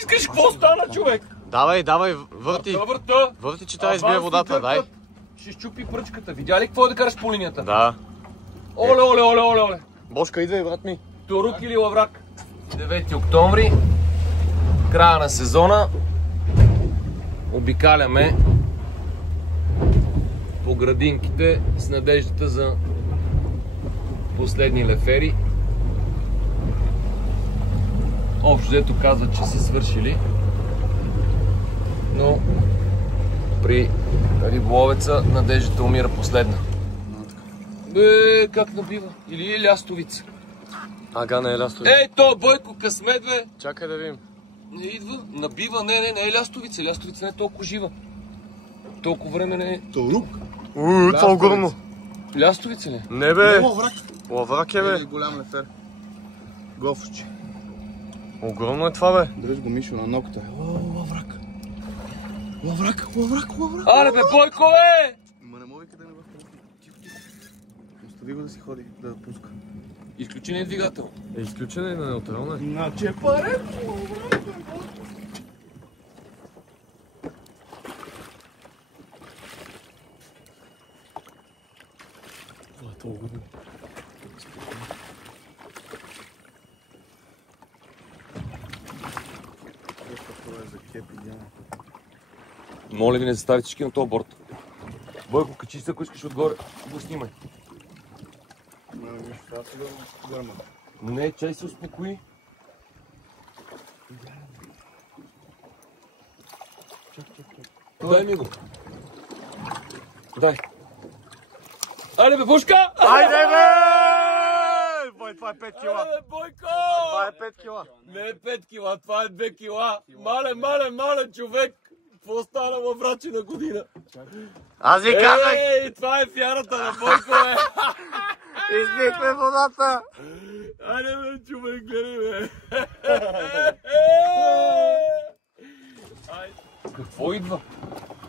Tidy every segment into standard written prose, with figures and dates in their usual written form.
искаш? Какво стана, човек? Давай, върти. Върти, че трябва да избие водата, дай. Ще щупи пръчката. Видя ли какво е да караш по линията? Да. Оле. Бошка, идвай, брат ми. Торук или лаврак? 9 октомври, края на сезона. Обикаляме по градинките с надеждата за последни лефери. Общо дето казват, че са свършили, но при риболовеца надеждата умира последна. Как набива? Или е лястовица? Ага, не е лястовица. То, Бойко, късмет, бе! Чакай да видим. Не идва, набива, не е лястовица. Лястовица не е толкова жива. Толкова време не е... Торук? Това е огромно. Лястовица ли? Не бе! Лаврак. Лаврак е, бе. Голям лефер. Гофче. Огромно е това, бе. Дръж го, Мишо, на ногта. Лаврак. Лаврак. Аре, бе, Бойко, бе! Ма не мога да не бъде. Тихо. Остави го да си ходи, да пуска. Изключи не двигател. Изключен е на неутрална. На чепаре! Това е толкова. Моля ви, не заставите всички на този борт. Бойко, качи се, ако искаш отгоре. Го снимай. Не, чай се успокои. Дай ми го. Дай. Айде, бе, Бушка! Айде, бе! Бой, това е 5 кила. Айде, бе, Бойко! Това е 5 кила. Не е 5 кила, това е 2 кила. Мале, човек. Какво стана във врачина година? Аз ви казах! Ей, това е фярата на Бойко, бе! Избихме водата! Айде, бе, човек, гледай, бе! Какво идва?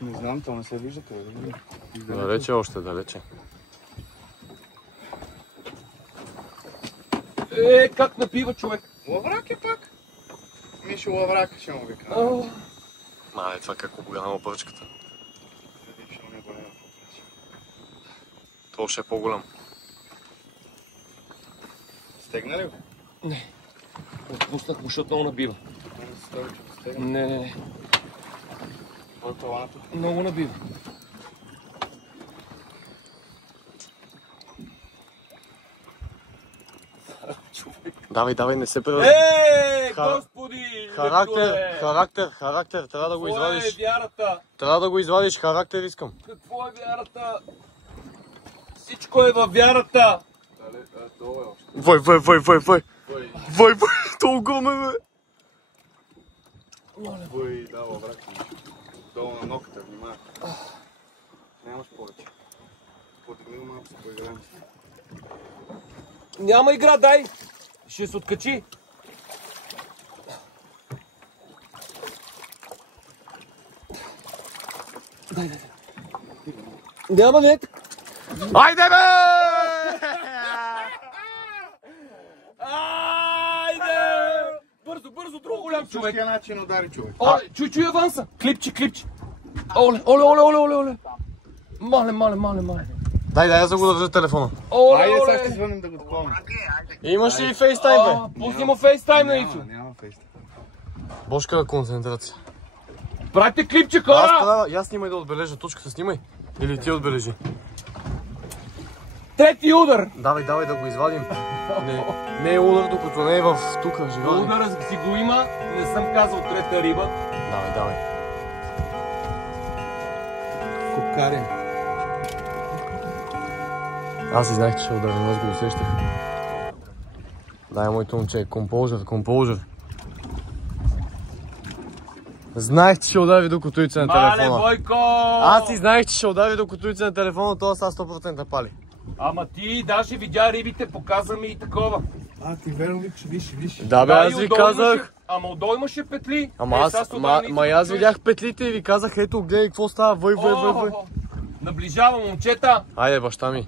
Не знам, то не се вижда. Далече още, далече. Как напива човек? Лаврак е пак. Мишо, лаврак ще му ви кажа. Мале, това как обграна пръчката. Това ще е по-голям. Стегна ли го? Не. Отпуснах му, защото много набива. Не. Много набива. Давай, не се предаде. Господи! Характер, трябва да го извадиш. Какво е вярата? Трябва да го извадиш, характер искам. Какво е вярата? Всичко е във вярата! Вой, толкова ме, бе. Вой, да, лаврак. Долу на ногата, внимавай. Нямаш повече. Подигни го малко, се поиграем. Няма игра, дай! Ще се откачи. Дай. Няма, не. Айде, бе! Айде! Бързо, друго голям човек. Същия начин удари човек. Чуй аванса. Клипче. Оле. Мале. Дай, аз да го държа телефона. Айде, сега ще звънем да го допълним. Имаш ли фейстайм, бе? Пусни му фейстайм на Ицо. Няма фейстайм. Бошка, концентрация. Правите клипче, хора! Аз снимай да отбележа точката, снимай. Или ти отбележи. Трети удар! Давай да го извадим. Не е удар, докато не е в тука, живота. Удара си го има, не съм казал трета риба. Давай. Копкарен. Аз и знаех, че ще ударим, аз го усещах. Дай, моето момче, композър. Знаех, че ще удари до котуица на телефона. Мале, Бойко! Аз и знаех, че ще удари до котуица на телефона, това са 100% пали. Ама ти даже видя рибите, показа ми и такова. Ти верно ли, че виж. Да, бе, аз ви казах. Ама отдолу имаше петли. Ама аз видях петлите и ви казах, ето гледай какво става, въй. Наближава, момчета. Айде, баща ми.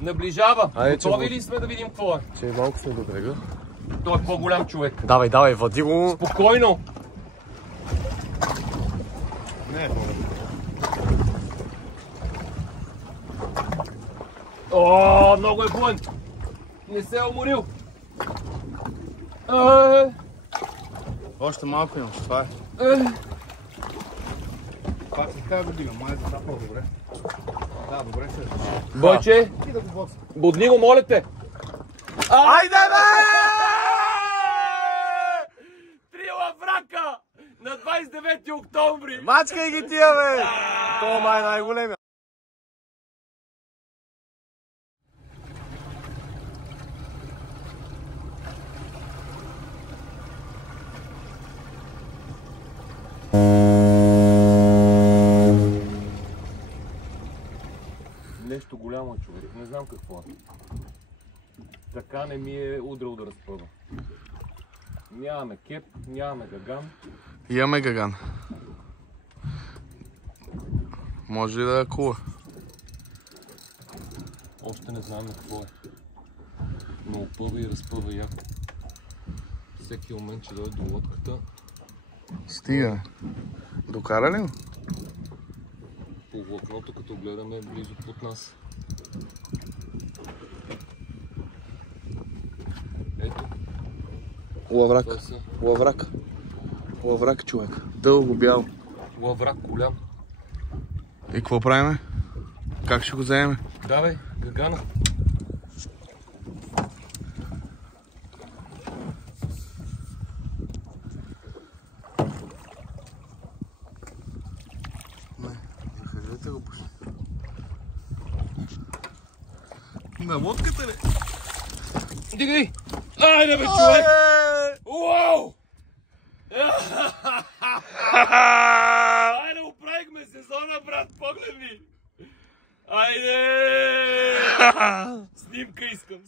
Наближава. Айде, готови ли сме да видим какво е? Че малко сме до брега. Той е по-голям човек. Давай, вади го. Спокойно. Не е хора. О, много е буен. Не се е уморил. Още малко имаш, това е. Пак си така го дигам, май за по-добре. Да, добре се. Бойче, И да го боцам. будни го, моля те. Айде, бе! 3 лаврака на 29 октомври. Мачкай ги тия, бе! Това май е най-големия. Нещо голямо, човек. Не знам какво е. Така не ми е удрал да разпъва. Нямаме кеп, нямаме гаган. Имаме гаган. Може ли да е кула? Още не знам какво е. Но опъва и разпъва яко. Всеки момент ще дойде до лодката. Стига. Докара ли го? По влакното, като гледаме, е близо под нас. Ето. Лаврак. Това са Лаврак. Лаврак, човек. Дълго бял. лаврак голям. И какво правиме? Как ще го вземем? Давай, гагана. Захажете го пуши. На лодката ли? Дигай! Айде бе, човек! Уау! Айде, оправихме сезона, брат, погледни! Айде! Снимка искам.